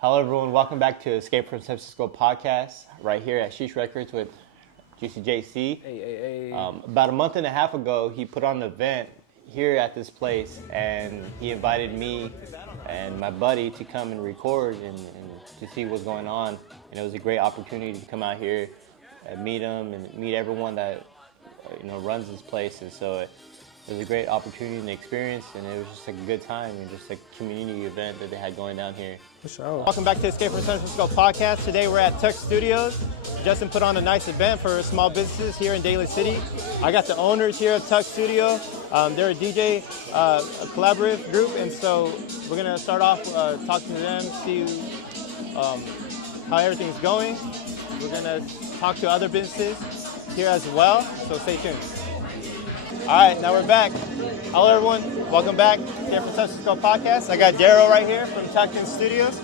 Hello, everyone. Welcome back to Escape from San Francisco podcast, right here at Sheesh Records with Jucy JC. Hey. About a month and a half ago, he put on an event here at this place, and he invited me and my buddy to come and record and to see what's going on. And it was a great opportunity to come out here and meet him and meet everyone that runs this place. And so it was a great opportunity and experience, and it was just a good time and just a community event that they had going down here. For sure. Welcome back to Escape from San Francisco podcast. Today we're at Tuck Studios. Justin put on a nice event for small businesses here in Daly City. I got the owners here of Tuck Studio. They're a DJ a collaborative group, and so we're gonna start off talking to them, see how everything's going. We're gonna talk to other businesses here as well, so stay tuned. All right, now we're back. Hello, everyone. Welcome back to San Francisco podcast. I got Daryl right here from Tuck Studios.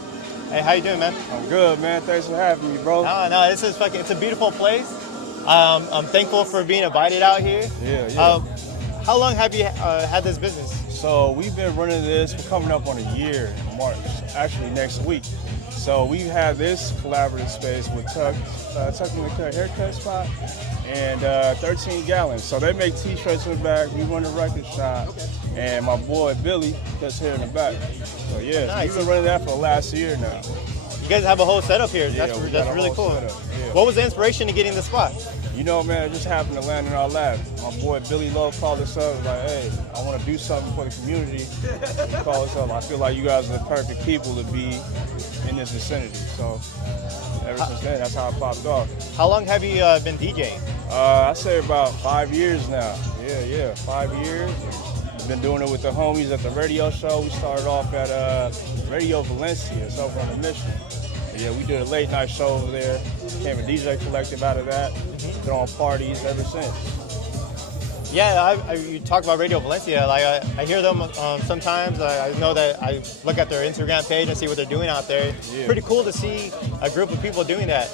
Hey, how you doing, man? I'm good, man. Thanks for having me, bro. No, this is it's a beautiful place. I'm thankful for being invited out here. Yeah. How long have you had this business? So we've been running this. We're coming up on a year in March, actually next week. So we have this collaborative space with Tuck in the Cut haircut spot, and 13 Gallons. So they make t-shirts in the back. We run the record shop, and my boy Billy cuts hair in the back. So yeah, nice. We've been running that for the last year now. You guys have a whole setup here. Yeah, that's really cool. Yeah. What was the inspiration to getting the spot? You know, man, it just happened to land in our lap. My boy Billy Love called us up, like, hey, I want to do something for the community. He called us up. I feel like you guys are the perfect people to be in this vicinity. So ever since then, that's how it popped off. How long have you been DJing? I say about 5 years now. Yeah, 5 years. I've been doing it with the homies at the radio show. We started off at Radio Valencia. It's over on the Mission. Yeah, we did a late night show over there. Became a DJ collective out of that. Throwing parties ever since. Yeah, you talk about Radio Valencia. Like I hear them sometimes. I know that I look at their Instagram page and see what they're doing out there. Yeah. Pretty cool to see a group of people doing that.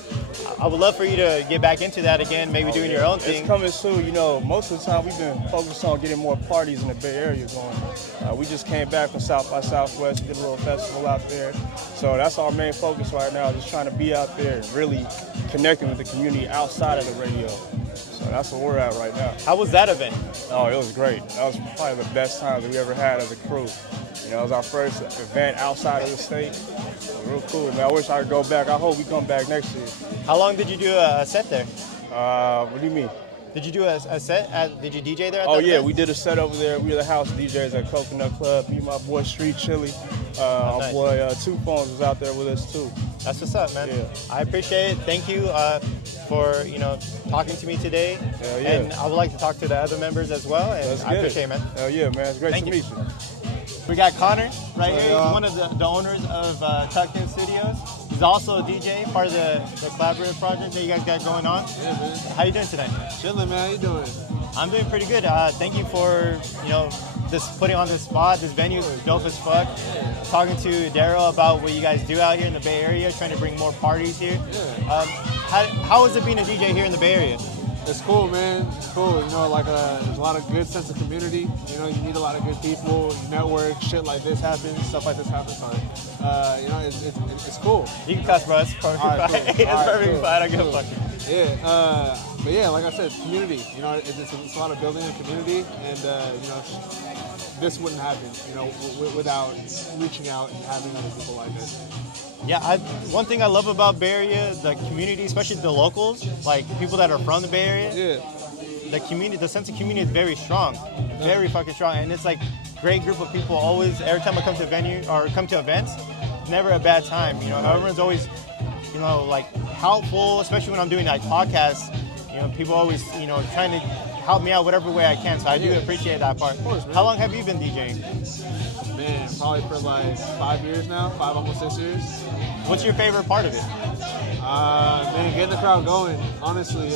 I would love for you to get back into that again, maybe doing your own thing. It's coming soon. You know, most of the time we've been focused on getting more parties in the Bay Area going. We just came back from South by Southwest, did a little festival out there. So that's our main focus right now, just trying to be out there and really connecting with the community outside of the radio. So that's where we're at right now. How was that event? Oh, it was great. That was probably the best time that we ever had as a crew. You know, it was our first event outside of the state. It was real cool, man. I wish I could go back. I hope we come back next year. How long did you do a set there? What do you mean? Did you do a set? Did you DJ there? At Oh, that yeah, event? we did a set over there. We were the house DJs at Coconut Club. Me and my boy Street Chili. Our nice. boy Two Phones was out there with us, too. That's what's up, man. Yeah. I appreciate it. Thank you for talking to me today. Hell yeah. And I would like to talk to the other members as well. And Let's I get appreciate it, it, man. Hell yeah, man. It's great Thank to you. meet you. We got Connor right here. y'all? He's one of the owners of Tucked In Studios. He's also a DJ, part of the collaborative project that you guys got going on. Yeah, man. How you doing today? Chilling, man. How you doing? I'm doing pretty good. Thank you for this putting on this spot. This venue is dope as fuck. Talking to Daryl about what you guys do out here in the Bay Area, trying to bring more parties here. Yeah. How is it being a DJ here in the Bay Area? It's cool, man. It's cool. You know, there's a lot of good sense of community. You know, you meet a lot of good people, you network, shit like this happens, stuff like this happens. So, it's cool. You can cuss, bro. It's perfectly All right, fine. cool. It's All right, perfectly cool. fine. I don't give a Cool. fuck. Yeah, but yeah, like I said, community. You know, it's a lot of building a community, and this wouldn't happen. You know, without reaching out and having other people like this. Yeah, one thing I love about Bay Area, the community, especially the locals, like people that are from the Bay Area. Yeah. The community, the sense of community is very strong, very fucking strong, and it's like great group of people. Always, every time I come to a venue or come to events, it's never a bad time. You know, everyone's always, like helpful, especially when I'm doing like podcasts. You know, people always, trying to help me out whatever way I can. So I do appreciate that part. Of course, man. How long have you been DJing? Man, probably for like 5 years now, almost 6 years. What's your favorite part of it? Man, getting the crowd going. Honestly,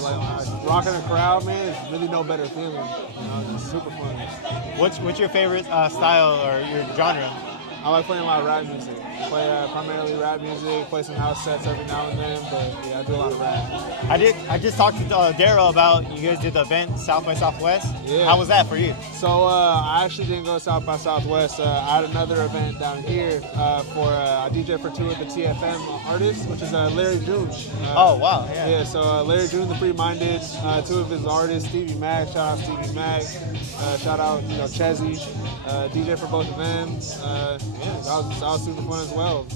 rocking a crowd, man, is really no better feeling. You know, it's super fun. What's your favorite style or your genre? I like playing a lot of rap music. Play primarily rap music, play some house sets every now and then, but yeah, I do a lot of rap. I just talked to Daryl about you guys did the event South by Southwest. Yeah. How was that for you? So I actually didn't go South by Southwest. I had another event down here for I DJ for 2 of the TFM artists, which is Larry June. Oh wow, yeah. Yeah, so Larry June, the Free Minded, 2 of his artists, Stevie Mac, shout out Stevie Mac, shout out Chezzy, DJ for both of them. Yeah, that was super fun as well.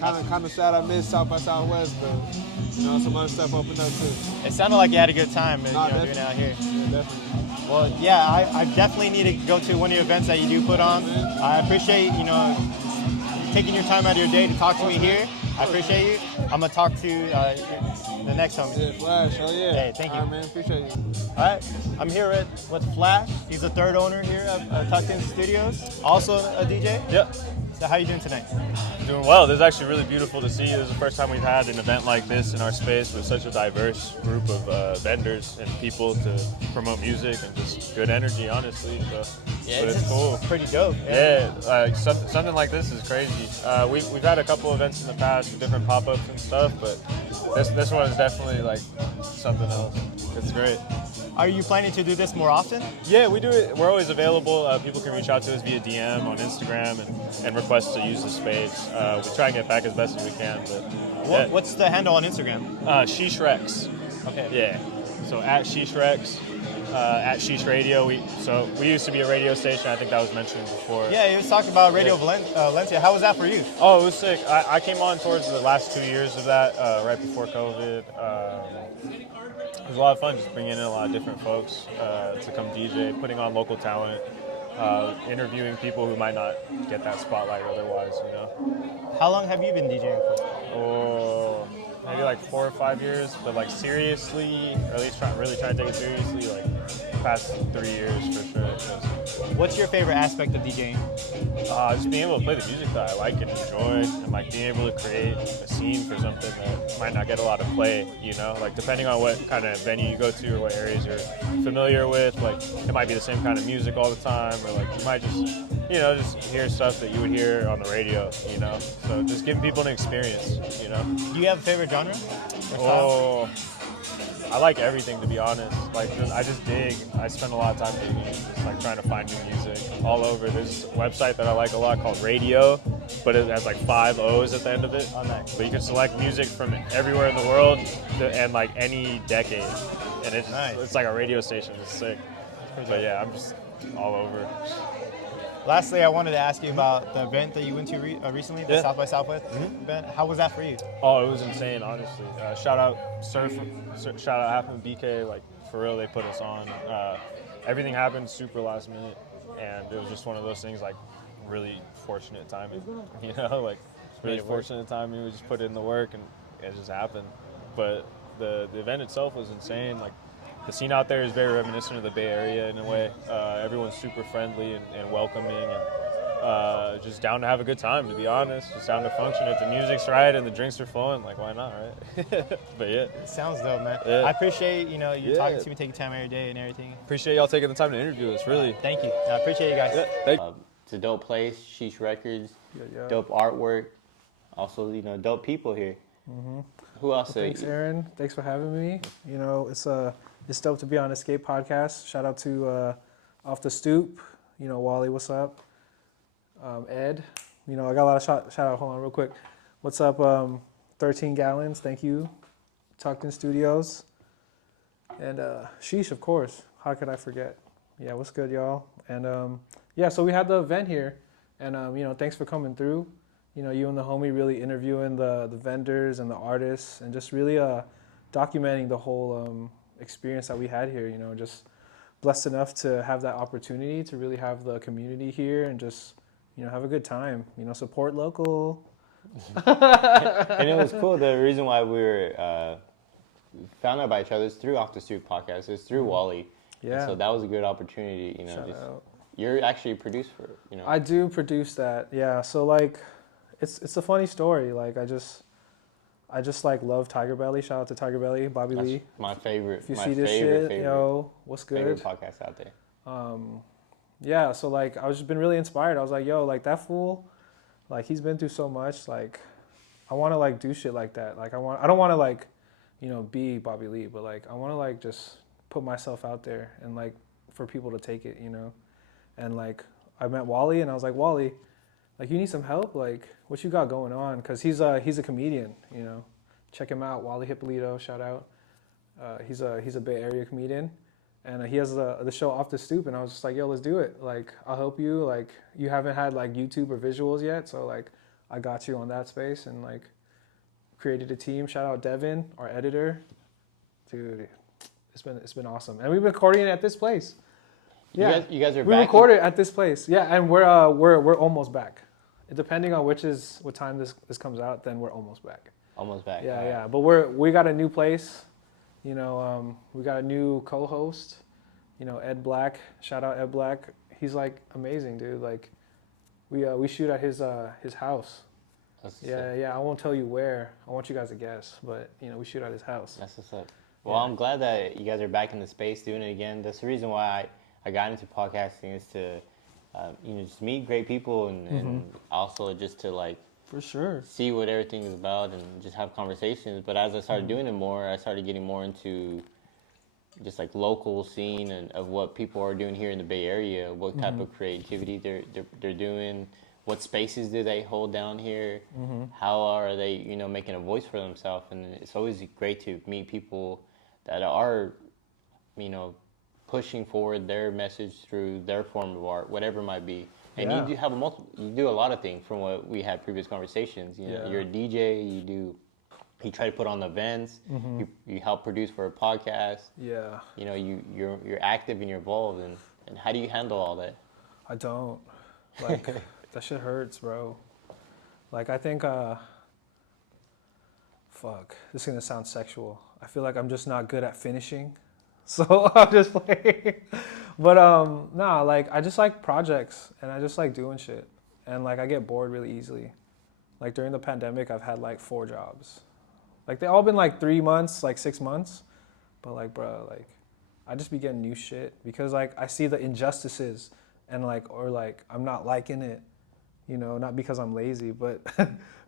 Kind of sad I missed South by Southwest, but some other stuff opened up too. It sounded like you had a good time doing Definitely. it out here. Yeah, definitely. Well, yeah, I definitely need to go to one of your events that you do put on. I appreciate, taking your time out of your day to talk to me here. I appreciate you. I'm going to talk to the next homie. Yeah, Flash, oh yeah. Hey, thank you. All right, man, appreciate you. All right, I'm here with Flash. He's the third owner here of Tucked In Studios, also a DJ. Yep. So how you doing tonight? Doing well. This is actually really beautiful to see. This is the first time we've had an event like this in our space with such a diverse group of vendors and people to promote music and just good energy, honestly. So, Yeah, but it's cool. Pretty dope. Yeah, something like this is crazy. We've had a couple events in the past with different pop-ups and stuff, but this one is definitely like something else. It's great. Are you planning to do this more often? Yeah, we do it. We're always available. People can reach out to us via DM on Instagram and request to use the space. We try and get back as best as we can. But yeah. What's the handle on Instagram? Sheesh Rex. Okay. Yeah. So at Sheesh Rex, at Sheesh Radio. We used to be a radio station. I think that was mentioned before. Yeah, you was talking about Radio Valencia. How was that for you? Oh, it was sick. I came on towards the last 2 years of that, right before COVID. It was a lot of fun just bringing in a lot of different folks to come DJ, putting on local talent, interviewing people who might not get that spotlight otherwise, How long have you been DJing for? Oh, maybe like 4 or 5 years, but like seriously, or at least really trying to take it seriously, like past 3 years for sure. What's your favorite aspect of DJing? Just being able to play the music that I like and enjoy, and like being able to create a scene for something that might not get a lot of play, like depending on what kind of venue you go to or what areas you're familiar with, like it might be the same kind of music all the time, or like you might just, just hear stuff that you would hear on the radio, so just giving people an experience, Do you have a favorite genre? Oh, I like everything, to be honest. Like, I just dig. I spend a lot of time digging, just like trying to find new music all over. There's a website that I like a lot called Radio, but it has like 5 O's at the end of it. Oh, nice. But you can select music from everywhere in the world and like any decade, and it's like a radio station. It's sick. But yeah, I'm just all over. Lastly, I wanted to ask you about the event that you went to recently, the South by Southwest event. How was that for you? Oh, it was insane, honestly. Shout out Surf, shout out Happen BK, like for real, they put us on. Everything happened super last minute, and it was just one of those things, like really fortunate timing, like really fortunate timing. We just put in the work and it just happened. But the event itself was insane. Like, the scene out there is very reminiscent of the Bay Area in a way. Everyone's super friendly and welcoming, and just down to have a good time, to be honest. Just down to function. If the music's right and the drinks are flowing, like, why not, right? But yeah. It sounds dope, man. Yeah. I appreciate, you talking to me, taking time out of your day and everything. Appreciate y'all taking the time to interview us, really. Thank you. I appreciate you guys. Yeah, thank you. It's a dope place, Sheesh Records, dope artwork, also, dope people here. Mm-hmm. Who else? Thanks, Aaron. Thanks for having me. It's dope to be on Escape Podcast. Shout out to Off the Stoop. Wally, what's up? Ed. I got a lot of shout out. Hold on, real quick. What's up? 13 Gallons. Thank you. Tucked In Studios. And Sheesh, of course. How could I forget? Yeah, what's good, y'all? And so we had the event here, and thanks for coming through. You and the homie really interviewing the vendors and the artists, and just really documenting the whole experience that we had here. Just blessed enough to have that opportunity to really have the community here and just have a good time. Support local. And it was cool. The reason why we were found out by each other is through Off the Stoop podcast. It's through Wally. Yeah. And so that was a good opportunity. Shout out. You're actually a producer. I do produce that. Yeah. So like, it's a funny story. Like I just like love Tiger Belly. Shout out to Tiger Belly, Bobby That's Lee. my favorite. If you my see this favorite, shit, yo, what's good? Favorite podcast out there. Yeah, so like I was just been really inspired. I was like, yo, like that fool Like he's been through so much. Like I want to like do shit like that. Like I don't want to like, you know, be Bobby Lee, but like I want to like just put myself out there and like for people to take it, you know. And like I met Wally and I was like, Wally, like you need some help. Like what you got going on? Cause he's a comedian, you know. Check him out, Wally Hippolito. Shout out. He's a Bay Area comedian, and he has the show Off the Stoop. And I was just like, yo, let's do it. Like I'll help you. Like you haven't had like YouTube or visuals yet, so like I got you on that space and like created a team. Shout out Devin, our editor, dude. It's been awesome, and we've been recording it at this place. Yeah, You guys are we back. recorded at this place. Yeah, and we're almost back. Depending on what time this comes out, then we're almost back. Almost back. Yeah, All right. yeah. But we got a new place. You know, we got a new co-host. You know, Ed Black. Shout out Ed Black. He's like amazing, dude. Like, we shoot at his house. That's what's Yeah, up. yeah. I won't tell you where. I want you guys to guess. But you know, we shoot at his house. That's what's up. Well, I'm glad that you guys are back in the space doing it again. That's the reason why I got into podcasting is to, just meet great people and also just to like For sure. see what everything is about and just have conversations. But as I started doing it more, I started getting more into just like local scene and of what people are doing here in the Bay Area, what type of creativity they're doing, what spaces do they hold down here, how are they making a voice for themselves. And it's always great to meet people that are pushing forward their message through their form of art, whatever it might be. And Yeah. you do have you do a lot of things from what we had previous conversations. You know, Yeah. you're a DJ, you try to put on events, you help produce for a podcast. Yeah. You know, you're active and you're involved, and how do you handle all that? I don't. Like, that shit hurts, bro. Like, I think, fuck, this is gonna sound sexual. I feel like I'm just not good at finishing. So I'm just playing. But, nah, like, I just like projects and I just like doing shit. And, like, I get bored really easily. Like, during the pandemic, I've had, like, 4 jobs. Like, they all been, like, 3 months, like, 6 months. But, like, bro, like, I just be getting new shit because, like, I see the injustices and, like, or, like, I'm not liking it, you know, not because I'm lazy, but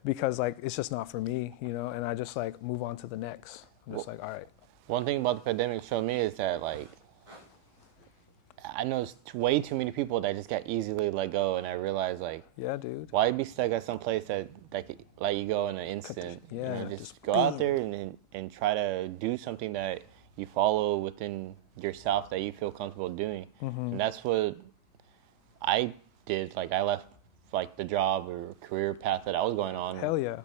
because, like, it's just not for me, you know, and I just, like, move on to the next. I'm just like, all right. One thing about the pandemic showed me is that, like, I know it's way too many people that just got easily let go, and I realized, like, Yeah, dude. why be stuck at some place that could let you go in an instant? Yeah, just go out there and try to do something that you follow within yourself that you feel comfortable doing. And that's what I did. Like, I left, like, the job or career path that I was going on. Hell yeah.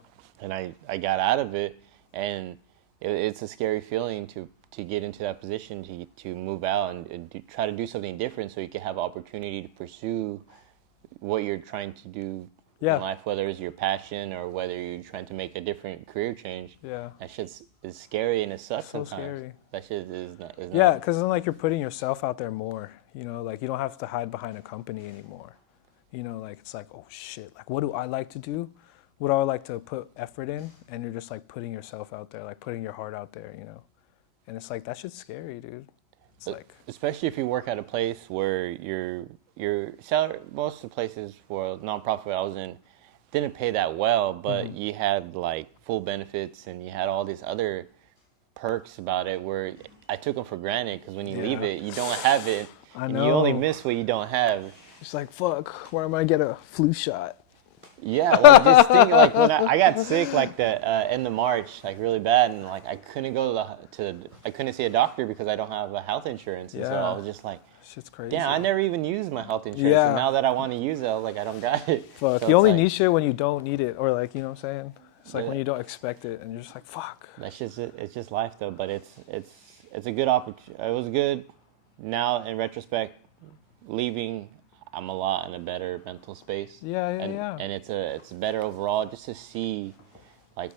And I got out of it, and it's a scary feeling to get into that position, to move out and try to do something different so you can have opportunity to pursue what you're trying to do Yeah. in life, whether it's your passion or whether you're trying to make a different career change. Yeah. That shit is scary and it sucks So sometimes. scary. That shit is not. Yeah, because then, like, you're putting yourself out there more, you know, like, you don't have to hide behind a company anymore. You know, like, it's like, oh, shit, like, what do I like to do? What do I like to put effort in? And you're just, like, putting yourself out there, like, putting your heart out there, you know? And it's like, that shit's scary, dude. It's like, especially if you work at a place where your salary, most of the places for nonprofit I was in didn't pay that well, but you had like full benefits and you had all these other perks about it where I took them for granted because when you leave Yeah. it, you don't have it, I and you only know. miss what you don't have. it's like, fuck, where am I get a flu shot? Yeah, like just think like when I got sick like the end of March, like really bad, and like I couldn't go I couldn't see a doctor because I don't have a health insurance, and so Yeah. I was just like, Shit's crazy. damn, I never even used my health insurance. Yeah. And now that I want to use it, I was like, I don't got it. Fuck, So you it's only like, need shit when you don't need it, or like, you know what I'm saying? It's like Yeah. when you don't expect it, and you're just like, fuck. That's just it. It's just life though. But it's a good opportunity. It was good. Now in retrospect, leaving, I'm a lot in a better mental space. Yeah, And it's better overall just to see like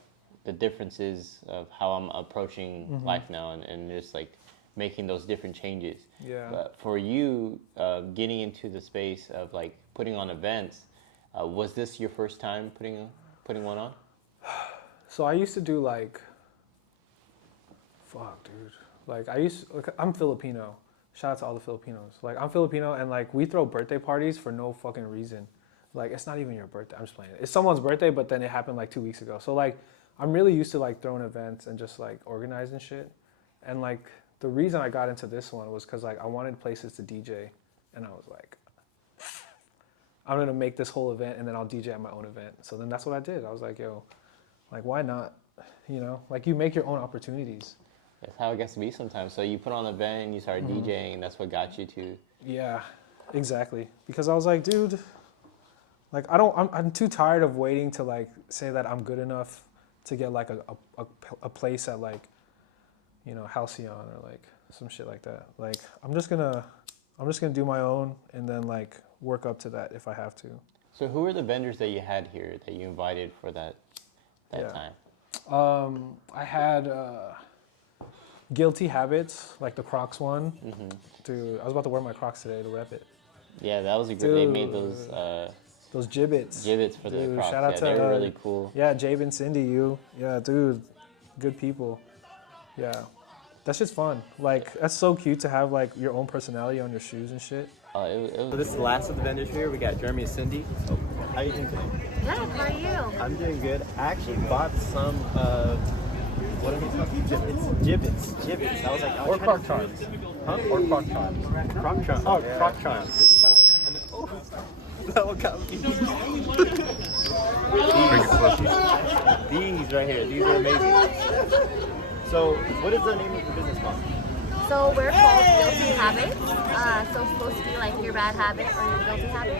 the differences of how I'm approaching life now and just like making those different changes. Yeah. But for you, getting into the space of like putting on events, was this your first time putting one on? So I used to do like, fuck, dude. Like I'm Filipino. Shout out to all the Filipinos. Like I'm Filipino, and like we throw birthday parties for no fucking reason. like it's not even your birthday. I'm just playing. It's someone's birthday, but then it happened like 2 weeks ago. So like I'm really used to like throwing events and just like organizing shit. And like the reason I got into this one was because like I wanted places to DJ, and I was like, I'm gonna make this whole event and then I'll DJ at my own event. So then that's what I did. I was like, yo, like why not? You know, like you make your own opportunities. That's how it gets to be sometimes. So you put on an event and you started DJing, and that's what got you to. Yeah, exactly. Because I was like, dude, like I'm too tired of waiting to like say that I'm good enough to get like a place at like, you know, Halcyon or like some shit like that. Like I'm just gonna do my own and then like work up to that if I have to. So who were the vendors that you had here that you invited for that time? I had Guilty Habits, like the Crocs one. Dude, I was about to wear my Crocs today to rep it. Yeah, that was a good. They made those gibbets. Gibbets for the Crocs. Shout out to they were really cool. Yeah, Jabe and Cindy, yeah, dude, good people. Yeah, that's just fun. Like that's so cute to have like your own personality on your shoes and shit. So this is the last of the vendors here. We got Jeremy and Cindy. So, how are you doing today? Good, how are you? I'm doing good. I actually bought some, what are these called? Gibbets. I was like, or croc charms. Huh? Or croc charms. Croc charms. Oh, yeah. Croc charms. Oh, that one got me. These right here. These are amazing. So, what is the name of the business called? So we're called Guilty Habits. So it's supposed to be like your bad habit or your guilty habit.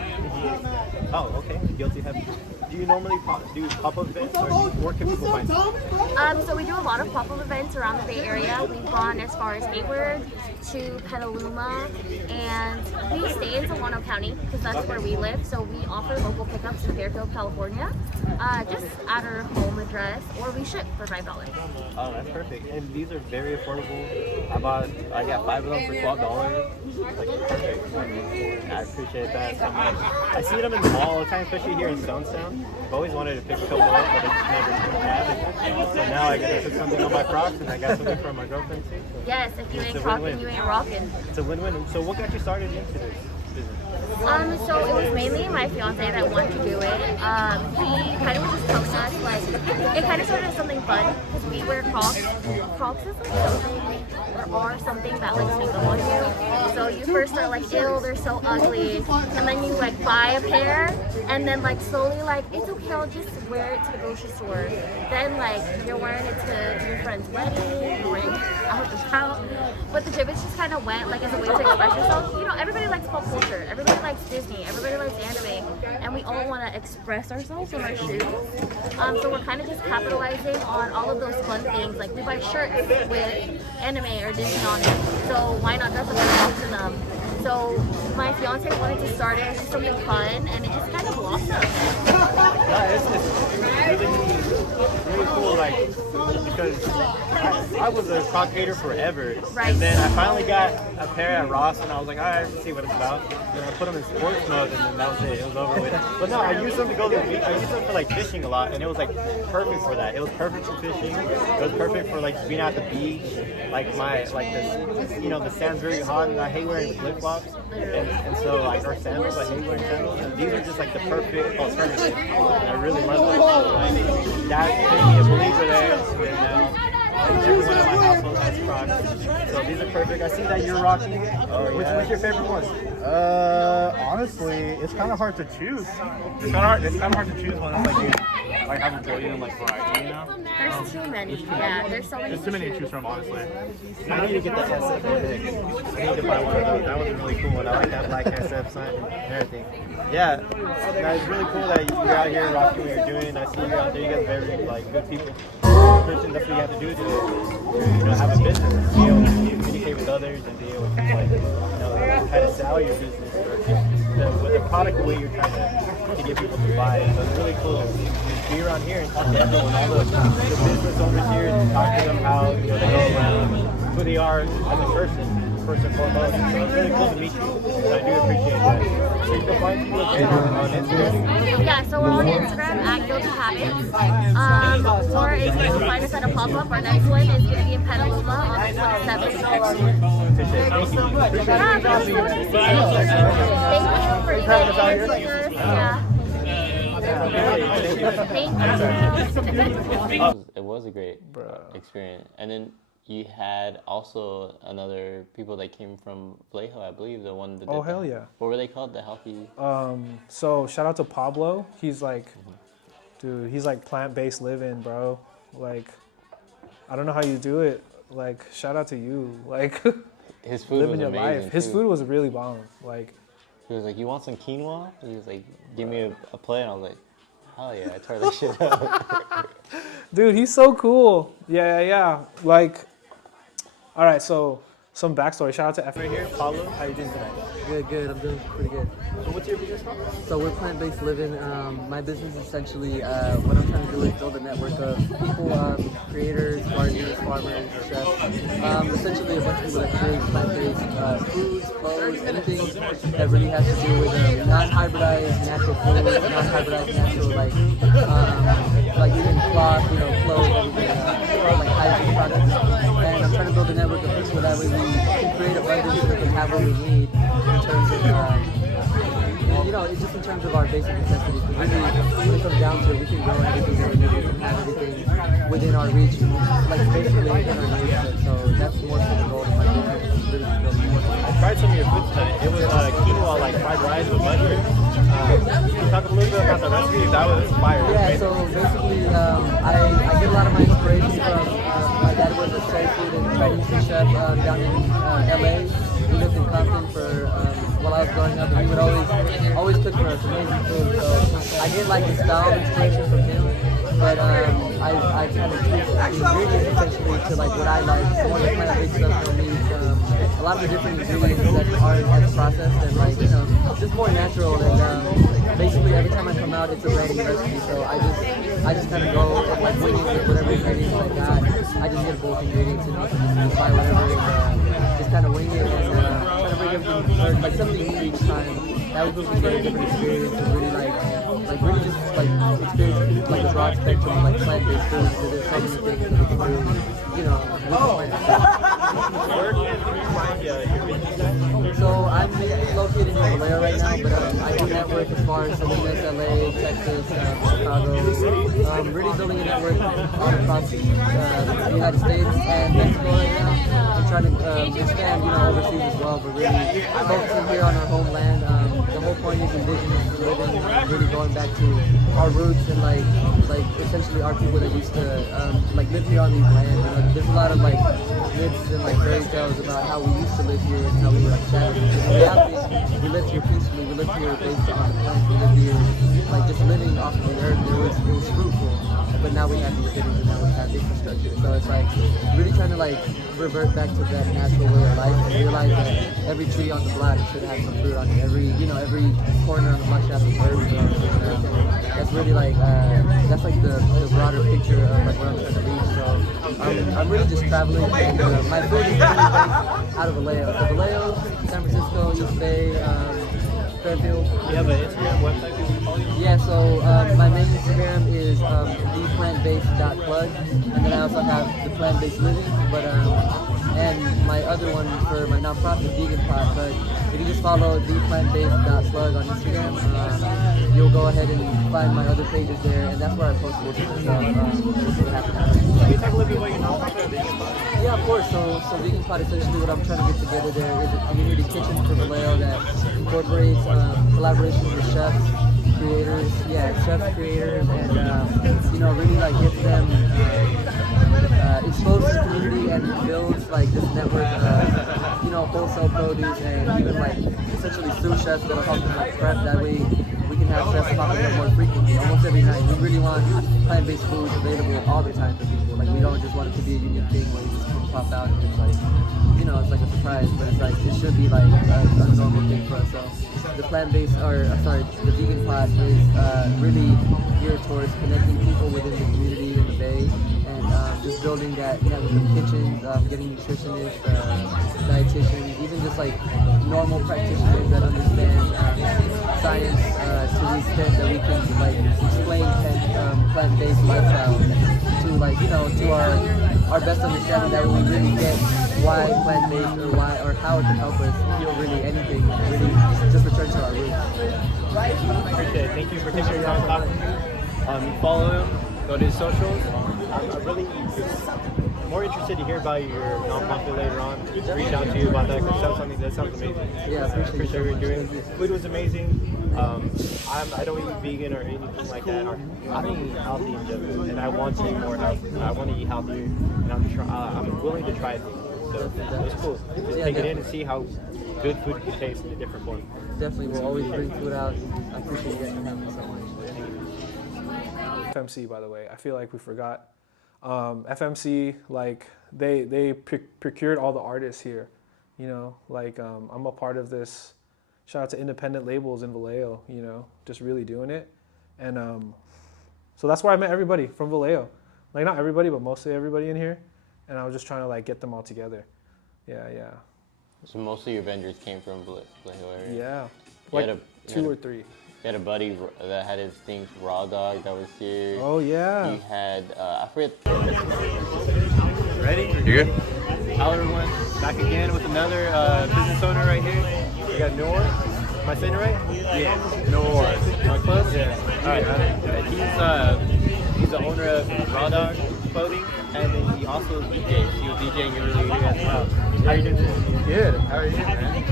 Oh, okay. Guilty habit. Do you normally do pop-up events, or where can people find you? So we do a lot of pop-up events around the Bay Area. We've gone as far as Hayward to Petaluma, and we stay in Solano County because that's where we live. So we offer local pickups in Fairfield, California, just at our home address, or we ship for $5. Oh, that's perfect. And these are very affordable. I got 5 of them for $12. Like, perfect. I appreciate that so much. I see them in the mall all the time, especially here in Stonestown. I've always wanted to pick a couple up, but it's never happened. So now I got to put something on my Crocs, and I got something for my girlfriend too. So Yes, if you ain't crocking, you ain't rocking. it's a win-win. So what got you started into this business? So it was mainly my fiance that wanted to do it. He kind of was just telling us, like, it kind of started as something fun, because we wear Crocs. Crocs is like something, or are something that like sneak up on you. So you first start like, ew, they're so ugly. And then you like buy a pair, and then like slowly like, it's okay, I'll just wear it to the grocery store. Then like, you're wearing it to your friend's wedding, you're wearing it out the house. But the gibbets just kind of went like as a way to express yourself. You know, everybody likes pop culture. Everybody likes Disney. Everybody likes anime. And we all want to express ourselves in our shoes. So we're kind of just capitalizing on all of those fun things. Like we buy shirts with anime or Disney on it. So why not dress up in them? So my fiance wanted to start it as just something fun, and it just kind of blossomed. Yeah, it's really cool, like, because I was a Croc hater forever. Right. And then I finally got a pair at Ross, and I was like, all right, let's see what it's about. And I put them in sports mode, and then that was it. It was over with. But no, I used them to go to the beach. I used them for like fishing a lot, and it was like perfect for that. It was perfect for fishing. It was perfect for like being at the beach. Like this, you know, the sand's very hot, and I hate wearing flip flops. And so like our sandals, I hate wearing sandals, and these are just like the perfect alternative. And I really love them. So, like, that made me a believer there. And now everyone in my household has Crocs. So these are perfect. I see that you're rocking. What's your favorite one? Honestly, it's kind of hard to choose. It's kind of hard to choose when it's like you like have a billion like variety, you know? There's too many. Yeah, there's so many. There's too many to choose from, honestly. I need to get the SF next. I need to buy one of those. That was a really cool one. I like that black SF sign and everything. Yeah, it's really cool that you're out here rocking what you're doing. I see you out there. You guys are very like good people. Christian, that's what you have to do to have a business. Be able to communicate with others and be able to try to sell your business or just with the product the way you're trying to get people to buy it. So it's really cool to be around here and talk to everyone, all the business owners here, and talk to them how they go around, who they are as a person, first and foremost. So it's really cool to meet you. And I do appreciate that. So you can find you on Instagram. Yeah, so we're on Instagram at Guilty Habits. Or if you can find us at a pop-up, our next one is going to be in Petaluma on the 27th. Thank you. Yeah, thank you for even engaging with us. Yeah. It was a great experience. And then you had also another people that came from Vallejo, I believe, the one that Oh, hell yeah. What were they called? The healthy... So shout out to Pablo. He's like, dude, he's like plant-based living, bro. Like, I don't know how you do it. Like, shout out to you. Like, His food living was your amazing, life. His too. food was really bomb. Like, He was like, you want some quinoa? He was like, give me a plate. And I was like, hell yeah, I tore that shit up. dude, he's so cool. Yeah. Like, all right, so some backstory. Shout out to F. Right here, Pablo. How you doing tonight? Good. I'm doing pretty good. So what's your business called? So we're plant-based living. My business essentially, what I'm trying to do is build a network of people, creators, gardeners, farmers, chefs. Essentially a bunch of people that create plant-based foods, clothes, anything that really has to do with non-hybridized natural food, non-hybridized natural like even cloth, clothes, everything, like hygiene products. And I'm trying to build a network of people that way we can create abundance so we can have what we need in terms of, it's just in terms of our basic necessities. Really, when it comes down to it, we can grow everything that we need. We can have everything within our reach, like basically within our reach. So that's more so the goal of my business. Really building more. I tried some of your food tonight. It was quinoa, like fried rice with mushrooms. Can you talk a little bit about the recipe? That was fire. Yeah, so basically, I get a lot of my inspiration from my dad was a soul food and Chinese food chef down in LA. He lived in Compton for while I was growing up, and he would always cook for us amazing food. So I get like the style of inspiration from him, but I kind of tweak the ingredients essentially to like what I like. Some of the plant-based stuff for me, a lot of the different ingredients that are as processed and like just more natural. And basically every time I come out, it's a brand new recipe. So I just kind of go and like wing it with whatever ingredients I got. I just get both ingredients and just buy whatever and just kind of wing it and try to bring everything or like something new each time. That was really get a different experience and really like really just like experience like a broad spectrum of like plant-based foods. So there's so many things that we can do, with plants. Where can we find your business? So I'm located in Vallejo right now, but I do network as far as Salinas, LA, Texas, Chicago. Really building a network all across the United States and Mexico right now. I'm trying to expand, overseas as well, but really focusing here on our homeland. The whole point is indigenous living, really going back to our roots and like essentially our people that used to live here on these lands. There's a lot of like myths and like fairy tales about how we used to live here and how we were like savages. In reality, we lived here peacefully. We lived here based on the plants. We lived here like just living off of the earth. It was fruitful. But now we have these cities and now we have infrastructure. So it's like really trying to like revert back to that natural way of life and realize that every tree on the block should have some fruit on it. Every corner on the block should have some birds on it. That's really like that's like the broader picture of like where I'm trying to reach. So I'm really just traveling and my food is really based out of Vallejo. So Vallejo, San Francisco, East Bay, Fairfield. You have an Instagram website people can follow you? Yeah, so my main Instagram is theplantbased.plug, and then I also have the plant-based living, but and my other one for my nonprofit Vegan Pot. But if you just follow theplantbased.plug on Instagram, you'll go ahead and find my other pages there, and that's where I post most of the stuff. We'll see what happens. Can you talk a little bit about your nonprofit, Vegan Pot? Yeah, of course. So Vegan Pot, essentially what I'm trying to get together there is a community kitchen for Vallejo that incorporates collaborations with chefs, creators, and really like gets them exposed to the community and builds like this network of wholesale produce and even like essentially sous chefs that'll help them like prep. That way we can have chefs popping up more frequently, almost every night. We really want plant-based foods available all the time for people. Like we don't just want it to be a unique thing where you just pop out and it's like it's like a surprise, but it's like it should be like a normal thing for us. So the the Vegan Pot is really geared towards connecting people within the community in the Bay and just building that network of kitchens, getting nutritionists, dietitians, even just like normal practitioners that understand science to the extent that we can like explain plant-based lifestyle to like, you know, to our best understanding, that we really get why plant-based or how it can help us feel really anything, really just return to our roots. Appreciate it. Thank you for taking your time talking to me. Follow him, go to his socials. I'm really more interested to hear about your nonprofit later on. Reach out to you about that because that sounds amazing. Yeah, I appreciate what you're doing. Food was amazing. I don't eat vegan or anything like that. I'm eating healthy in general, and I want to eat more healthy. I want to eat healthier, and I'm willing to try things. So it was cool. Just take it in and see how good food can taste in a different form. Definitely, we'll always bring food out. I appreciate you guys for having me so much. FMC, by the way, I feel like we forgot. FMC, like they procured all the artists here. You know, like I'm a part of this. Shout out to independent labels in Vallejo. You know, just really doing it, and so that's where I met everybody from Vallejo. Like not everybody, but mostly everybody in here. And I was just trying to like get them all together. Yeah. So mostly your vendors came from Vallejo area? Yeah, You like had two or three. You had a buddy that had his thing Raw Dog that was here. Oh yeah. He had, I forget. Ready? You good? Hello everyone, back again with another business owner right here. We got Noor. Am I saying it right? Yeah. Noor. Am I close? Yeah. All right. He's the owner of Raw Dog Clothing, and then he also DJs. He was DJing earlier as well. How are you doing today? Good. How are you, man?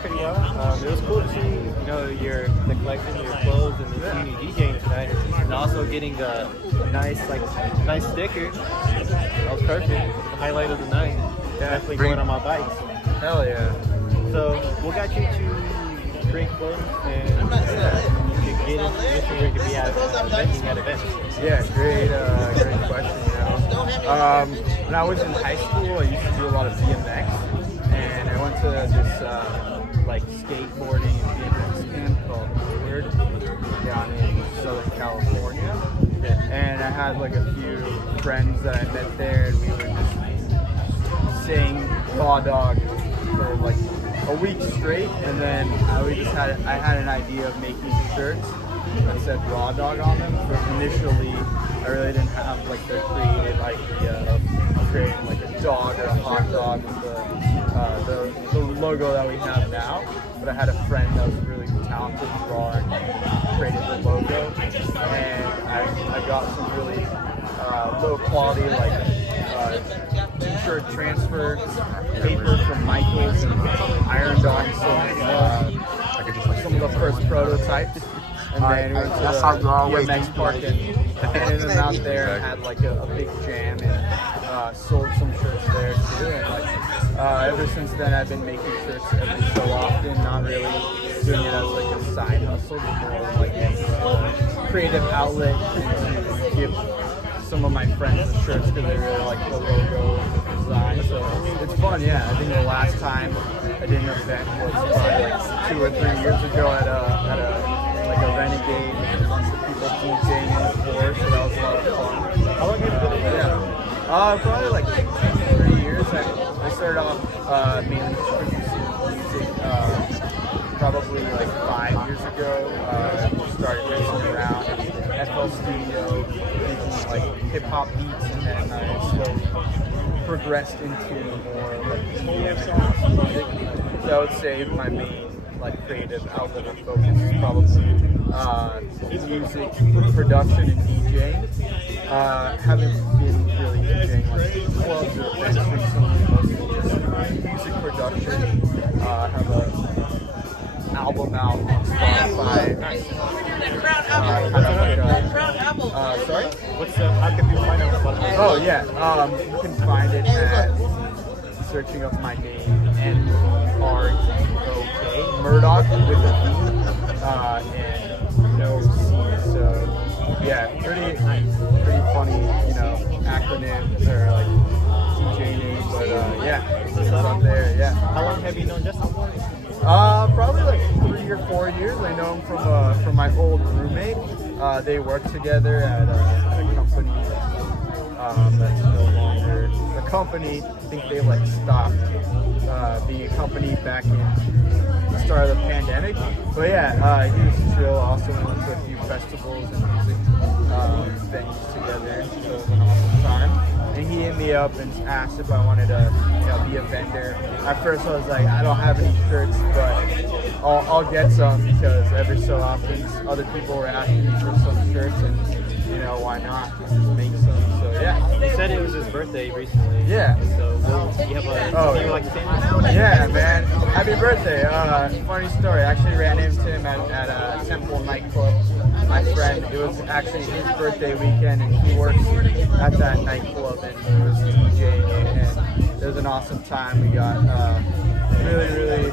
Pretty well. It was cool to see, you know, the collection of your clothes and then seeing you DJing tonight, and also getting the nice sticker. That was perfect. The highlight of the night. Definitely going on my bikes. Hell yeah. So, what got you to create clothes and to get in a position where you could be at events? Yeah, great question. You know, when I was in high school, I used to do a lot of BMX, and I went to this like skateboarding and BMX camp called Word down in Southern California, and I had like a few friends that I met there, and we would just sing Raw Dog for like a week straight, and then I had an idea of making shirts that said Raw Dog on them. But initially, I really didn't have like the creative idea of creating like a dog or a hot dog with the logo that we have now. But I had a friend that was really talented in drawing, created the logo, and I got some really low quality like t-shirt transfer paper from Michaels and ironed on some of the first prototypes. And then we went to the BMX park and handed them out there and had like a big jam and sold some shirts there too. And like ever since then I've been making shirts every so often, not really doing it as like a side hustle, but more like a creative outlet to give some of my friends the shirts because they really like the logo and the design. So it's fun, yeah. I think the last time I did an event was probably like 2 or 3 years ago at a Renegade, and a bunch of people DJing in the floor, so that was a lot of fun. How long have you been doing that? Probably like 2-3 years. I started off mainly just producing music probably like 5 years ago. Started racing around at FL Studio, making like hip hop beats, and then I slowly progressed into more like EFSF music. So I would say my main like creative outlet and focus is probably music production and DJing. Haven't been really DJing like clubs or events recently, mostly just music production. Have an album out on Spotify. Sorry? How can people find out about it? Oh yeah, you can find it at searching up my name, MRDOK, Murdoch with a V, and no C. So yeah, pretty funny, you know, acronym or like DJ name, but yeah, it's just up there. Yeah. How long have you known Justin? Probably like 3 or 4 years. I know him from my old roommate. They worked together at a company that's no longer a company. I think they like stopped being a company back in the start of the pandemic. But yeah, he was chill. Also went to a few festivals and music venues together. So it was an awesome up and asked if I wanted to, be a vendor. At first I was like, I don't have any shirts, but I'll get some because every so often other people were asking me for some shirts, and why not just make some? So yeah. You said it was his birthday recently. Yeah. So you have something you like to say? Yeah, man. Happy birthday. Funny story. I actually ran into him at a Temple nightclub. My friend, it was actually his birthday weekend, and he works at that nightclub, and he was DJing, and it was an awesome time. We got really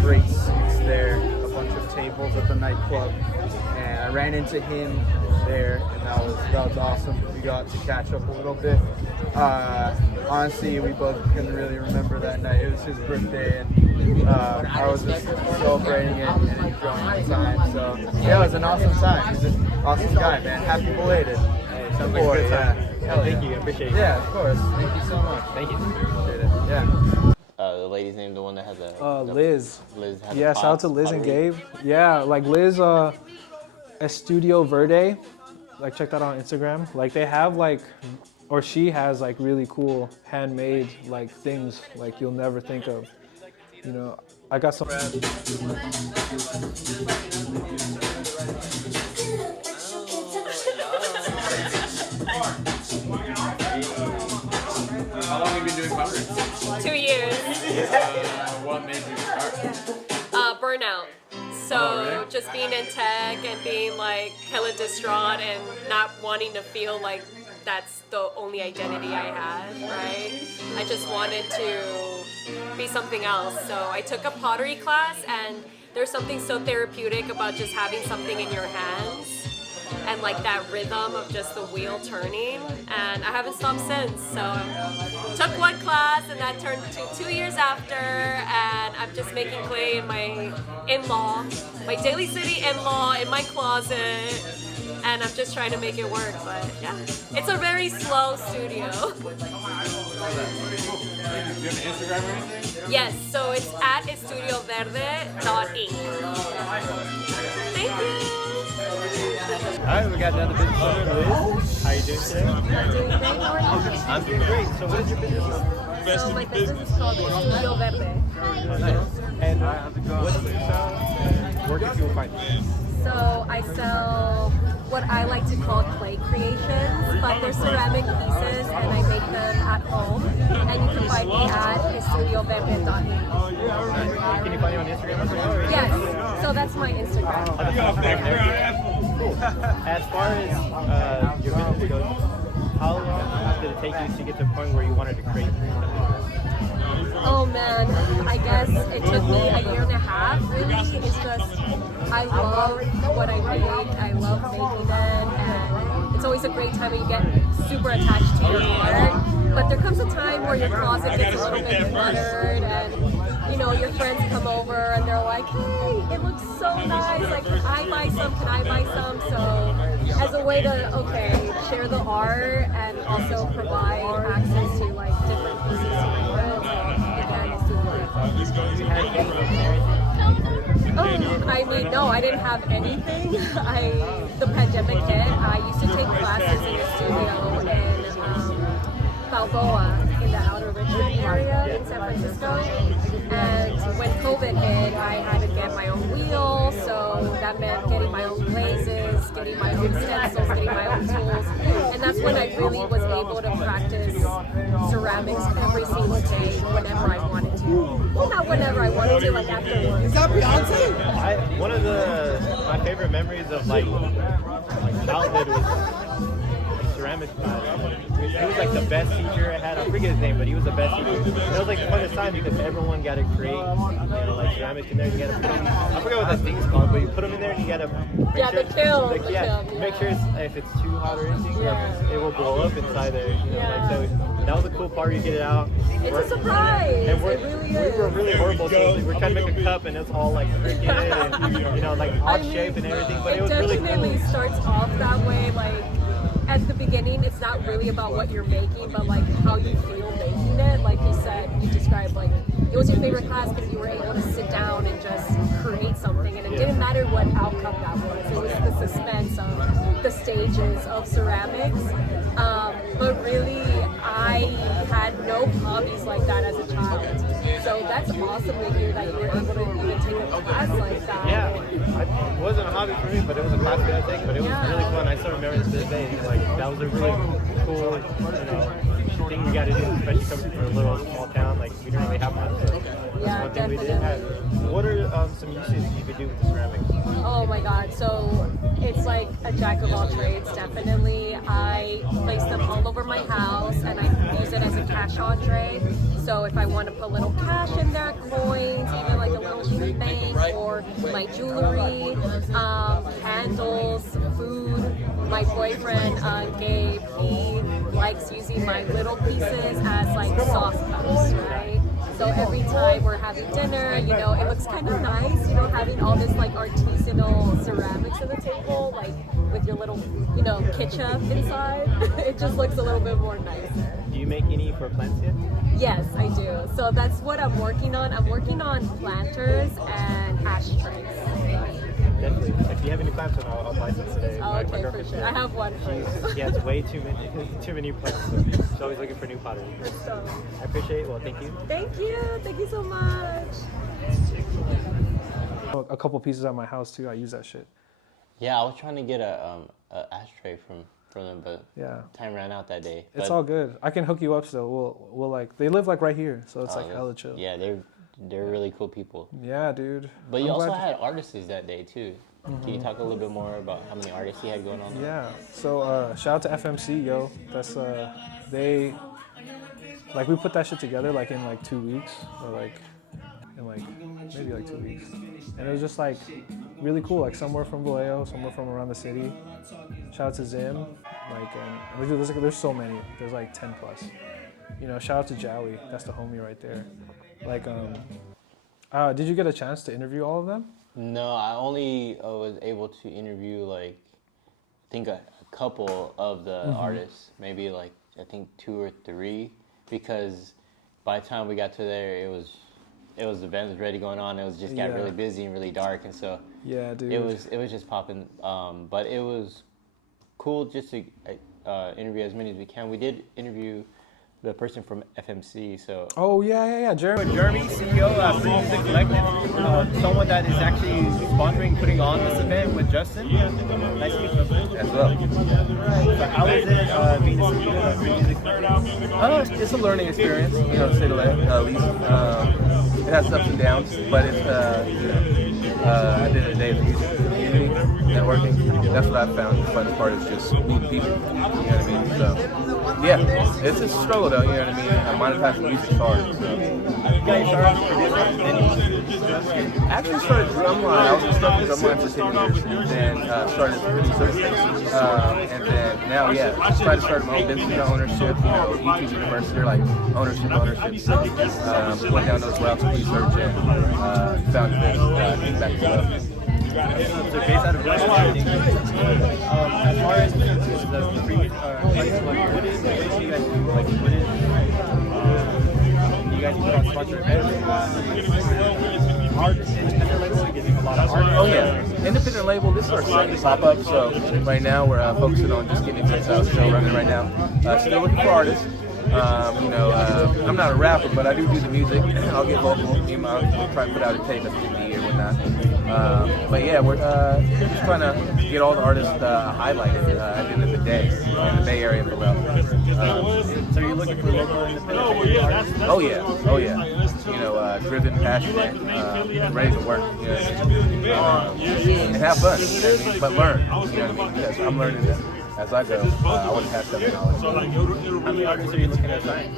great seats there, a bunch of tables at the nightclub, and I ran into him there, and that was awesome. We got to catch up a little bit. Honestly, we both couldn't really remember that night. It was his birthday, and I was just celebrating it and enjoying the time. So yeah, it was an awesome time. He's an awesome guy, man. Happy belated. Hey, sounds like a good time. Thank you. I appreciate it. Yeah, of course. Thank you so much. Thank you. Appreciate it. Yeah. The lady's name, the one that has Liz. Liz has Yeah, shout out to Liz and Gabe. Yeah, like Liz, Estudio Verde. Like, check that out on Instagram. Like, they have or she has really cool handmade things you'll never think of. I got some. How long have you been doing pottery? 2 years. What made you start? Burnout. So just being in tech and being hella distraught and not wanting to feel like that's the only identity I had, right? I just wanted to be something else. So I took a pottery class, and there's something so therapeutic about just having something in your hands and that rhythm of just the wheel turning, and I haven't stopped since. So took one class, and that turned to 2 years after, and I'm just making clay in my in-law, my Daly City in-law, in my closet, and I'm just trying to make it work. But yeah, it's a very slow studio. Do you have an Instagram or anything? Yes, so it's at estudioverde.inc. Thank you. All right, we got another business owner, Liz. How are you doing today? I'm doing great. How are you? I'm doing great. So what is your business? So my business is called Studio Verde. Nice. And where can people find you? So I sell what I like to call clay creations, but they're ceramic pieces, and I make them at home. And you can find me at estudioverde.inc. Can you find you on Instagram as well? Yes, so that's my Instagram. Cool. As far as your business goes, how long did it take you to get to the point where you wanted to create something? Oh man, I guess it took me a year and a half, really. It's just, I love what I make, I love making them, and it's always a great time when you get super attached to your art. But there comes a time where your closet gets a little bit cluttered, and your friends come over and they're like, hey, it looks so nice, can I buy some, So as a way to, share the art and also provide access to different pieces to my friends, again, it's no, I didn't have anything. The pandemic hit. I used to take classes in a studio in Balboa, in the outer Richmond area in San Francisco. And when COVID hit, I had to get my own wheel, so that meant getting my own glazes, getting my own stencils, getting my own tools. And that's when I really was able to practice ceramics every single day, whenever I wanted to. Well, not whenever I wanted to, after work. Is that Beyonce? One of my favorite memories of childhood was ceramics class. He was the best teacher I had. I forget his name, but he was the best teacher. It was the funnest time because everyone got to create, ceramics in there. You got to put them. I forget what that thing's called, but you put them in there and you got to make sure. The kiln. Make sure if it's too hot or anything, it will blow up inside there. So that was a cool part. You get it out. It's a surprise. And it really is. We were really horrible. So we're trying to make a cup, and it's all crooked and odd shape and everything. But it was really cool. It definitely starts off that way, at the beginning, it's not really about what you're making, but how you feel making it. Like you said, you described it was your favorite class because you were able to sit down and just create something, and it didn't matter what outcome that was. It was the suspense of the stages of ceramics. but really I had no hobbies like that as a child. So that's awesome to hear that you were able to even take a class like that. Yeah, it wasn't a hobby for me, but it was a class that I take. But it was really fun. I still remember to this day. Like that was a really cool, thing we got to do, especially coming from a little small town. Like we didn't really have much. So Yeah, one thing we definitely. did have. What are some uses that you could do with the ceramics? Oh my god, so it's like a jack of all trades, definitely. I place them all over my house and I use it as a cash entree. So if I want to put little cash in there, coins, even like a little street bank, or my jewelry, candles, food. My boyfriend, Gabe, he likes using my little pieces as like soft cups, right? So every time we're having dinner, it looks kind of nice, having all this like artisanal ceramics on the table, like with your little, ketchup inside. It just looks a little bit more nicer. Do you make any for plants yet? Yes, I do. So that's what I'm working on. I'm working on planters and ashtrays. Definitely. If you have any plants, I'll buy some today. Oh, My okay, for girlfriend's sure. I have one for you. She has way too many plants. So she's always looking for new pottery. So, I appreciate it. Well, thank you. thank you so much. A couple pieces at my house too. I use that shit. Yeah, I was trying to get a ashtray from them, but Yeah. time ran out that day. It's But- all good. I can hook you up still. We'll like they live like right here, so it's like hella chill. Yeah, they're really cool people. Yeah, dude. But you I'm also glad- had artists that day too. Can you talk a little bit more about how many artists you had going on? Yeah. So shout out to FMC, yo. That's they like we put that shit together like in like 2 weeks or like in like maybe like 2 weeks, and it was just like really cool. Like somewhere from Vallejo, somewhere from around the city. Shout out to Zim. Like there's so many. There's like 10 plus. Shout out to Jowy. That's the homie right there. Like did you get a chance to interview all of them? No, I only was able to interview like I think a couple of the artists, maybe like I think 2 or 3, because by the time we got to there, it was events already going on. It was just got really busy and really dark, and so Yeah, dude. it was just popping. But it was cool just to interview as many as we can. We did interview the person from FMC, so. Oh yeah, Jeremy. Jeremy, CEO of Free Music Collective, someone that is actually sponsoring, putting on this event with Justin. Nice to meet you. As well. So how is it being the CEO of Free Music Collective? It's a learning experience, to say the least. It has ups and downs, but it's, at the end of the day, it's music community, networking. That's what I've found. The fun part is just meeting people, you know what I mean? So, yeah, it's a struggle though, you know what I mean? Monetizing music's hard, so. You guys Actually started drumline. I was instructing drumline for 10 years, and then started as a producer. And then now, tried to start my own business ownership, YouTube University, or like ownership. Went down those routes of research and found this, came back to love. So based out of Washington, as far as the free what is you guys do? Like, what is you guys put on sponsor events? Art, independent label, you're getting a lot of art. Oh yeah, independent label. This is our second pop-up, so right now we're focusing on just getting it out. Still running right now. Still looking for artists. I'm not a rapper, but I do the music. I'll get vocal. I'll try and put out a tape at the end of the year, whatnot. But yeah, we're just trying to get all the artists highlighted at the end of the day in the Bay Area and below. So you're looking for local independent artists? Oh yeah. Driven, passionate, ready to work. And have fun, but learn. You know what I mean? Because I'm learning that. As I go, I want to pass that knowledge. How many artists are you looking at signing?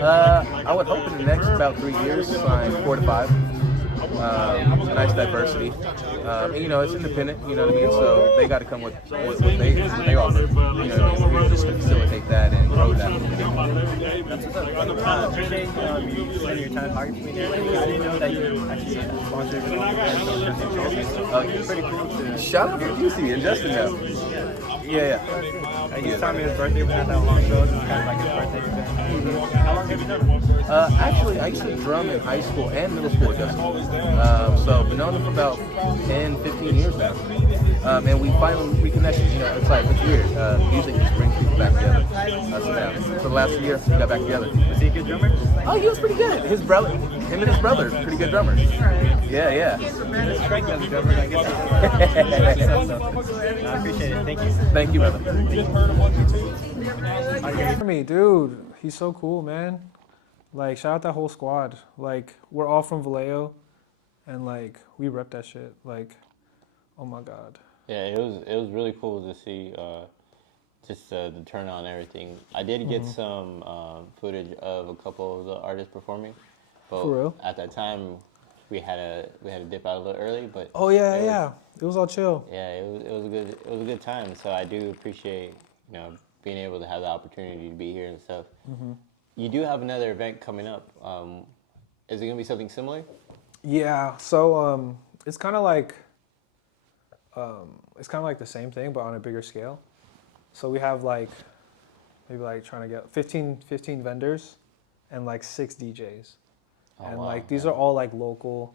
I would hope in the next about 3 years to sign 4 to 5. A nice diversity. And, it's independent, you know what I mean? So they got to come with what they offer. You know what I mean? We're just to facilitate that and grow that. That's what's up. I appreciate you spending your time talking to me today. I didn't know that you actually sponsored pretty cool to shout out to Jucy and Justin now. Yeah. He's telling me his birthday was not that long ago. It's kind of like his birthday event. How long have you done it? Actually, I used to drum in high school and middle school with Justin. So I've known him for about 10, 15 years now. And we finally reconnected. It's weird. Music just brings people back together. So the last year, we got back together. Was he a good drummer? Oh, he was pretty good. Him and his brother, pretty good drummers. Yeah. That's strike as a drummer. I guess. I appreciate it. Thank you. Thank you, brother. For me, dude, he's so cool, man. Like, shout out that whole squad. Like, we're all from Vallejo, and like, we rep that shit. Like, oh my god. Yeah, it was really cool to see just the turnout and everything. I did get some footage of a couple of the artists performing, but For real? at that time we had to dip out a little early. But Oh yeah, it was all chill. yeah, it was a good time. So I do appreciate being able to have the opportunity to be here and stuff. You do have another event coming up. Is it gonna be something similar? Yeah, so it's kind of like the same thing, but on a bigger scale. So we have like maybe like trying to get 15 vendors and like 6 DJs. And wow, like these are all like local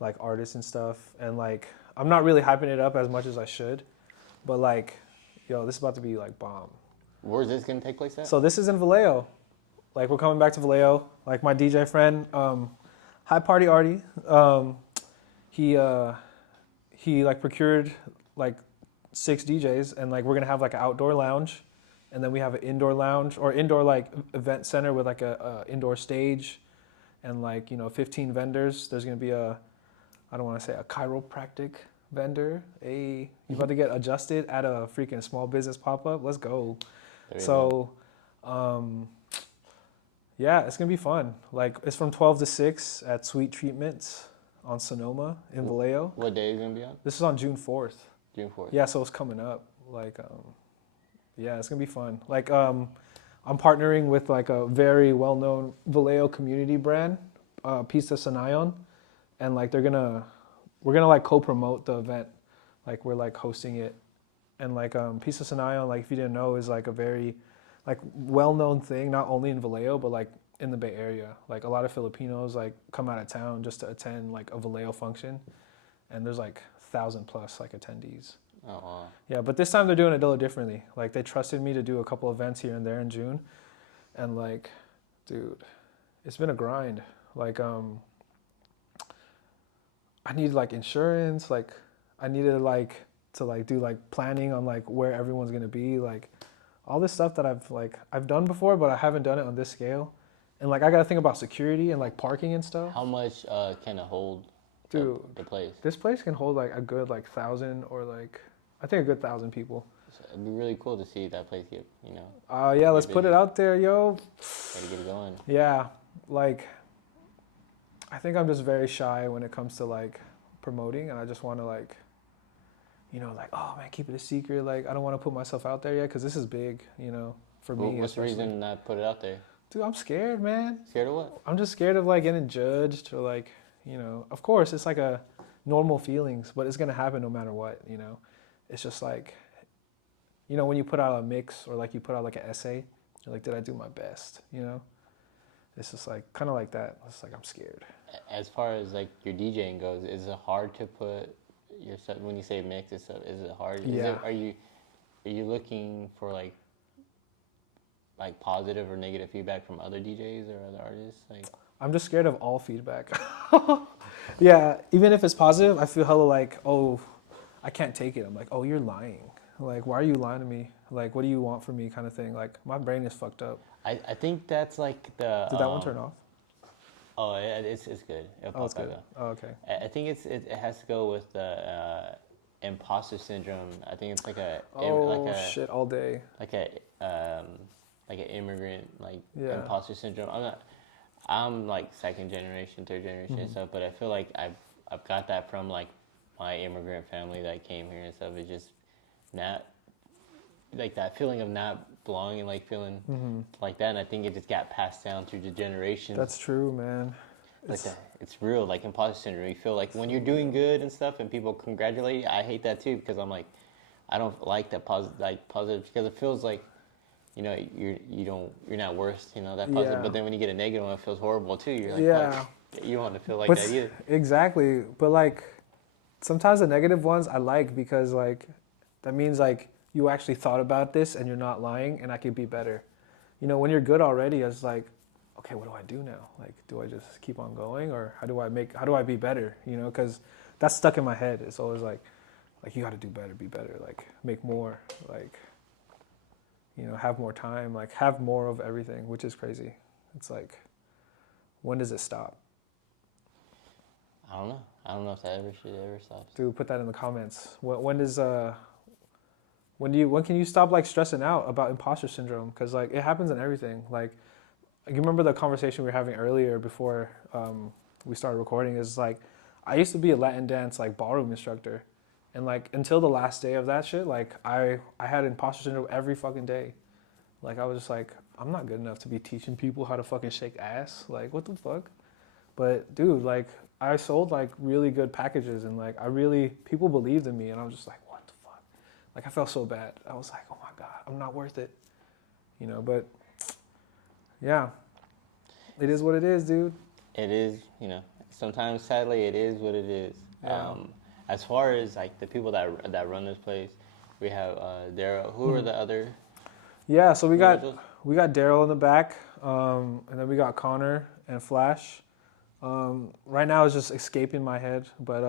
like artists and stuff. And like I'm not really hyping it up as much as I should, but like this is about to be like bomb. Where's this gonna take place at? So this is in Vallejo. Like we're coming back to Vallejo. Like my DJ friend, High Party Artie, he like procured like 6 DJs, and like we're gonna have like an outdoor lounge, and then we have an indoor lounge or indoor like event center with like a indoor stage, and like 15 vendors. There's gonna be I don't want to say a chiropractic vendor. You about to get adjusted at a freaking small business pop up. Let's go. So, yeah, it's gonna be fun. Like it's from 12 to 6 at Sweet Treatments on Sonoma in Vallejo. What day is it gonna be on? This is on June 4th. June 4th. Yeah, so it's coming up. Like, yeah, it's gonna be fun. Like, I'm partnering with like a very well-known Vallejo community brand, Pista Sanayon, and like we're gonna like co-promote the event. Like we're like hosting it, and like Pista Sanayon, like if you didn't know, is like a very like well-known thing, not only in Vallejo but like in the Bay Area. Like a lot of Filipinos like come out of town just to attend like a Vallejo function, and there's like 1,000+ like attendees. Oh wow. Yeah, but this time they're doing it a little differently. Like they trusted me to do a couple events here and there in June, and like, dude, it's been a grind. Like I needed like insurance. Like I needed like to like do like planning on like where everyone's gonna be. Like all this stuff that I've done before, but I haven't done it on this scale. And like I gotta think about security and like parking and stuff. How much can it hold? Dude, the place. This place can hold like a good like 1,000 or like I think a good 1,000 people. So it'd be really cool to see that place get Yeah, let's put it out there, yo. Gotta get it going. Yeah, like I think I'm just very shy when it comes to like promoting, and I just want to like, like oh man, keep it a secret. Like I don't want to put myself out there yet because this is big, for me. What's the reason not put it out there? Dude, I'm scared, man. Scared of what? I'm just scared of like getting judged or like. Of course, it's like a normal feelings, but it's going to happen no matter what, It's just like, when you put out a mix or like you put out like an essay, you're like, did I do my best, It's just like, kind of like that. It's like, I'm scared. As far as like your DJing goes, is it hard to put your stuff, when you say mix and stuff, is it hard? Yeah. Are you looking for like positive or negative feedback from other DJs or other artists? Like, I'm just scared of all feedback. Yeah, even if it's positive, I feel hella like, oh, I can't take it. I'm like, oh, you're lying. Like, why are you lying to me? Like, what do you want from me kind of thing? Like, my brain is fucked up. I think that's like the... Did that one turn off? Oh, it's good. It's good. Oh, okay. I think it has to go with the imposter syndrome. I think it's like a... shit, all day. Like an immigrant, imposter syndrome. I'm like second generation, third generation and stuff, but I feel like I've got that from like my immigrant family that came here and stuff. It's just not like that feeling of not belonging, like feeling like that. And I think it just got passed down through the generations. That's true, man. It's real, like imposter syndrome. You feel like when you're doing good and stuff and people congratulate you, I hate that too because I'm like, I don't like that positive because it feels like, you're not worth, that positive. Yeah. But then when you get a negative one, it feels horrible too. You're like, yeah. You don't want to feel like that either. Exactly. But like sometimes the negative ones I like because like that means like you actually thought about this and you're not lying and I could be better. when you're good already, it's like, okay, what do I do now? Like, do I just keep on going, or how do I be better? Because that's stuck in my head. It's always like you got to do better, be better, like make more, like, have more time, like have more of everything, which is crazy. It's like, when does it stop? I don't know. I don't know if that should ever stop. Dude, put that in the comments. When can you stop like stressing out about imposter syndrome? Because like it happens in everything. Like, you remember the conversation we were having earlier before we started recording? Is like, I used to be a Latin dance like ballroom instructor, and like until the last day of that shit, like I had imposter syndrome every fucking day. Like I was just like, I'm not good enough to be teaching people how to fucking shake ass. Like, what the fuck? But dude, like I sold like really good packages, and like people believed in me, and I was just like, what the fuck? Like I felt so bad. I was like, oh my God, I'm not worth it. But yeah, it is what it is, dude. It is, sometimes sadly it is what it is. Yeah. As far as like the people that run this place, we have Daryl. Who are the other? Yeah, so we got Daryl in the back, and then we got Connor and Flash. Right now it's just escaping my head, but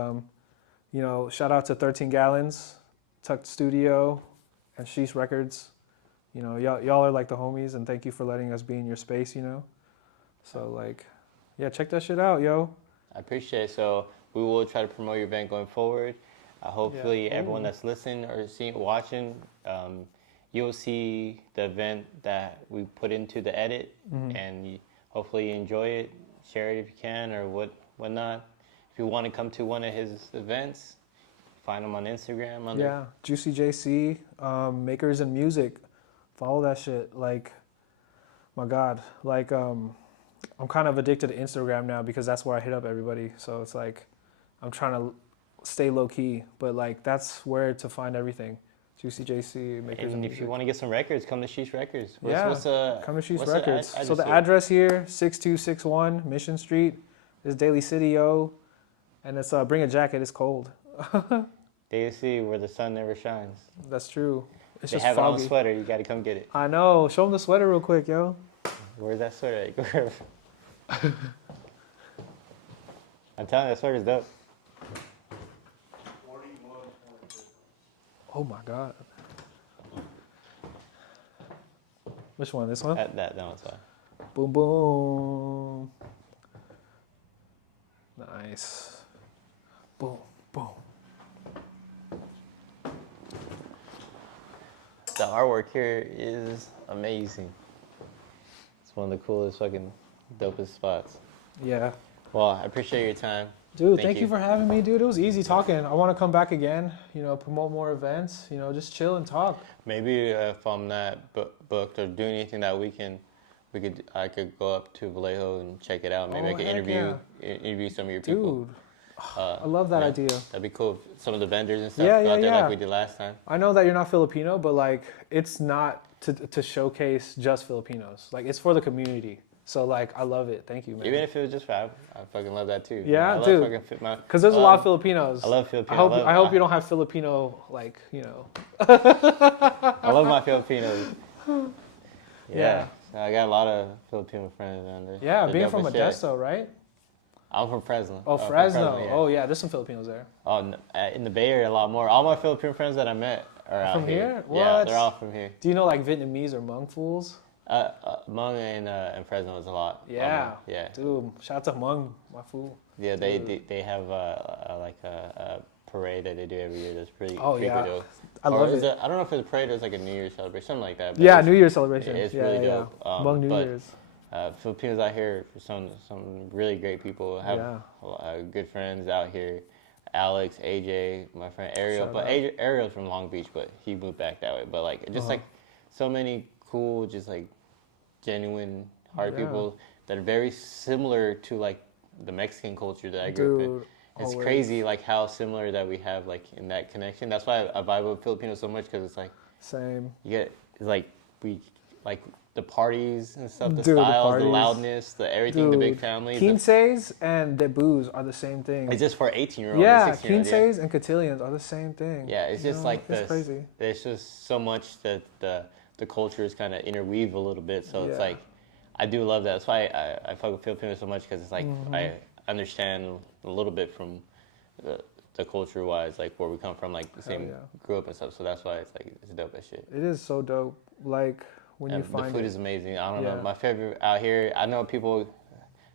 shout out to 13 Gallons, Tucked Studio, and Sheesh Records. Y'all are like the homies, and thank you for letting us be in your space. So like, yeah, check that shit out, yo. I appreciate it. So we will try to promote your event going forward. Hopefully, everyone that's listening or watching, you'll see the event that we put into the edit, and hopefully you enjoy it. Share it if you can, or whatnot. If you want to come to one of his events, find him on Instagram. Yeah, Jucy JC, Makers and Music. Follow that shit. Like, my God, like I'm kind of addicted to Instagram now because that's where I hit up everybody. So it's like I'm trying to stay low key, but like that's where to find everything. Jucy JC, Makers and if you want to get some records, come to Sheesh Records. Come to Sheesh Records. So the address here, 6261 Mission Street, is Daly City, yo. And it's bring a jacket, it's cold. Daly City, where the sun never shines. That's true. It's they just have foggy. it on a sweater, you got to come get it. I know. Show them the sweater real quick, yo. Where's that sweater at? I'm telling you, that sweater's dope. Oh my God. Which one? This one? That one's fine. Boom, boom. Nice. Boom, boom. The artwork here is amazing. It's one of the coolest, fucking dopest spots. Yeah. Well, I appreciate your time. Dude, thank you for having me, dude. It was easy talking. I want to come back again, promote more events, just chill and talk. Maybe if I'm not booked or doing anything that weekend, I could go up to Vallejo and check it out. Maybe I could interview some of your people. Dude, I love that idea. That'd be cool. Some of the vendors and stuff out there like we did last time. I know that you're not Filipino, but like it's not to showcase just Filipinos. Like it's for the community. So like I love it. Thank you, man. Even if it was just I fucking love that too. Yeah, I love dude. Because there's a lot of Filipinos. I love Filipinos. I hope you don't have Filipino I love my Filipinos. Yeah. I got a lot of Filipino friends around there. Yeah, being from Modesto, right? I'm from Fresno. Oh, Fresno. Oh, yeah. There's some Filipinos there. Oh, in the Bay Area, a lot more. All my Filipino friends that I met are out from here. What? Yeah, they're all from here. Do you know like Vietnamese or Hmong fools? Hmong and Fresno is a lot. Yeah. Yeah. Dude, shout out to Hmong, my fool. Yeah, they have like a parade that they do every year. That's pretty. Oh, yeah. Dope. I love it. I don't know if it's a parade or it's like a New Year's celebration, something like that. Yeah, New Year's celebration. It's really dope. Hmong New Year's. Filipinos out here, some really great people. I have good friends out here. Alex, AJ, my friend Ariel. Ariel's from Long Beach, but he moved back that way. But like, just like so many cool, just like genuine heart people that are very similar to like the Mexican culture that I grew up in. It's crazy like how similar that we have like in that connection. That's why I vibe with Filipinos so much, because it's like same. It's like we like the parties and stuff, the styles, the loudness, the everything, the big families. Quinces and debuts are the same thing. It's just for 18-year-olds. Yeah, quinces and cotillions are the same thing. Yeah, it's just like it's crazy. There's just so much that the the cultures kind of interweave a little bit. So it's Yeah. like, I do love that. That's why I fuck with Filipinos so much, because it's like I understand a little bit from the culture wise, like where we come from, like the same yeah. grew up and stuff. So that's why it's like it's dope as shit. It is so dope. Like when you And find the food it. is amazing. I don't Yeah. know, my favorite out here. I know people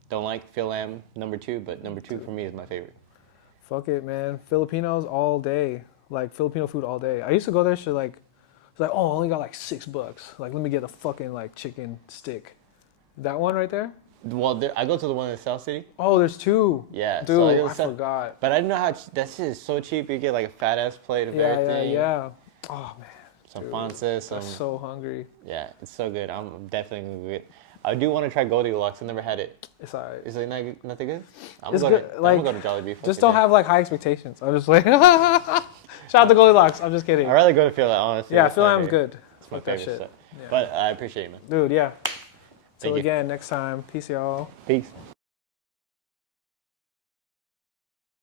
don't like Phil Am number 2, but number 2 for me is my favorite. Fuck it, man. Filipinos all day. Like Filipino food all day. I used to go there, shit like, it's like, oh, I only got like $6. Like, let me get a fucking like chicken stick. That one right there? Well, I go to the one in South City. Oh, there's 2. Yeah, Dude, so I forgot. But I didn't know how that shit is so cheap. You get like a fat ass plate of everything. Yeah. Oh man. Some pancit, some. I'm so hungry. Yeah, it's so good. I'm definitely gonna get. I do want to try Goldilocks. I never had it. It's alright. Is it not that good? It's good. Like, I'm gonna go to Jollibee. Just don't have like high expectations. I'm just like, shout out to Goldilocks. I'm just kidding. I'd rather go to Phil Am, honestly. Yeah, That's Phil my Am's favorite. good. It's my Fuck that favorite shit. stuff. Yeah. But I appreciate it, man. Dude, yeah. Thank Till you. again, next time. Peace, y'all. Peace.